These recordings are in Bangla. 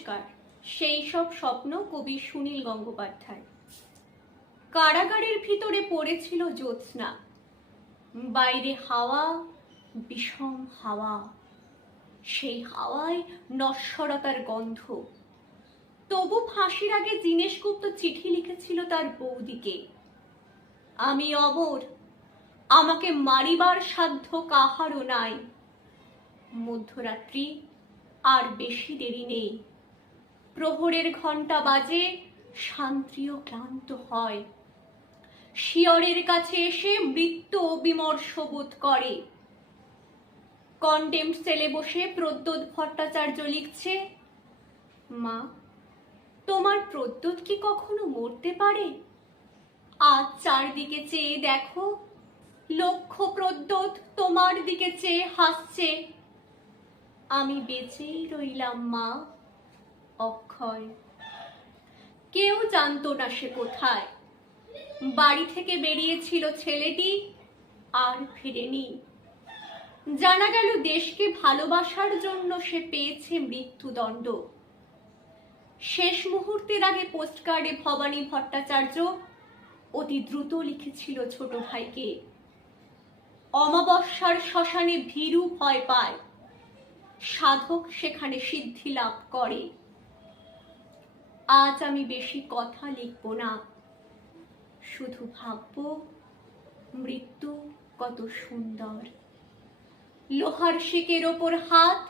নমস্কার। সেই সব স্বপ্ন, কবি সুনীল গঙ্গোপাধ্যায়। কারাগারের ভিতরে পড়েছিল জ্যোৎস্না, বাইরে হাওয়া, বিষম হাওয়া, সেই হাওয়ায় নশ্বরতার গন্ধ। তবু ফাঁসির আগে দীনেশ গুপ্ত চিঠি লিখেছিল তার বৌদিকে, আমি অমর, আমাকে মারিবার সাধ্য কাহারও নাই। মধ্যরাত্রি, আর বেশি দেরি নেই। প্রহরের ঘণ্টা বাজে, শান্তিও ক্লান্ত হয়। শিয়রের কাছে এসে মৃত্যু বিমর্ষ বোধ করে। কন্ডেমড সেলে বসে প্রদ্যোৎ ভট্টাচার্য লিখছে, মা, তোমার প্রদ্যোৎ কি কখনো মরতে পারে? আজ চারদিকে চেয়ে দেখো, লক্ষ প্রদ্যোৎ তোমার দিকে চেয়ে হাসছে। আমি বেঁচেই রইলাম মা, অক্ষয়। কেউ জানতো না সে কোথায়। বাড়ি থেকে বেরিয়েছিল ছেলেটি, আর ফিরেনি। জানা গেল দেশকে ভালোবাসার জন্য সে পেয়েছে মৃত্যুদণ্ড। শেষ মুহূর্তের আগে পোস্টকার্ডে ভবানী ভট্টাচার্য অতি দ্রুত লিখেছিল ছোট ভাইকে, অমাবস্যার শ্মশানে ভীরু ভয় পায়, সাধক সেখানে সিদ্ধি লাভ করে। আজ আমি বেশি কথা লিখব না, শুধু ভাবব মৃত্যু কত সুন্দর। লোহার শিকের ওপর হাত,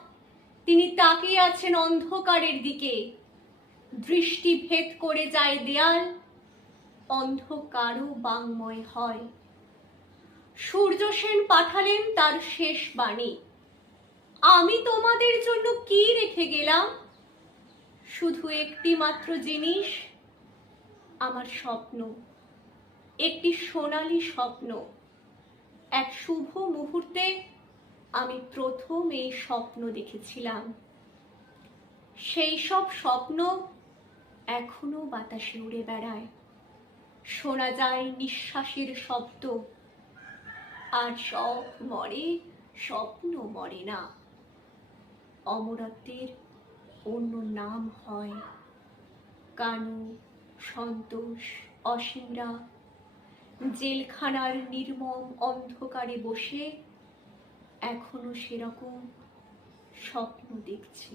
তিনি তাকিয়ে আছেন অন্ধকারের দিকে। দৃষ্টি ভেদ করে যায় দেয়াল, অন্ধকারও বাংময় হয়। সূর্য সেন পাঠালেন তার শেষ বাণী, আমি তোমাদের জন্য কি রেখে গেলাম? শুধু একটি মাত্র জিনিস, আমার স্বপ্ন, একটি সোনালী স্বপ্ন। এক শুভ মুহূর্তে আমি প্রথম এই স্বপ্ন দেখেছিলাম। সেই সব স্বপ্ন এখনো বাতাসে উড়ে বেড়ায়, শোনা যায় নিঃশ্বাসের শব্দ। আর সব মরে, স্বপ্ন মরে না। অমরত্বের অন্য নাম হয় কানু, সন্তোষ, অসীমরা জেলখানার নির্মম অন্ধকারে বসে এখনো সেরকম স্বপ্ন দেখছি।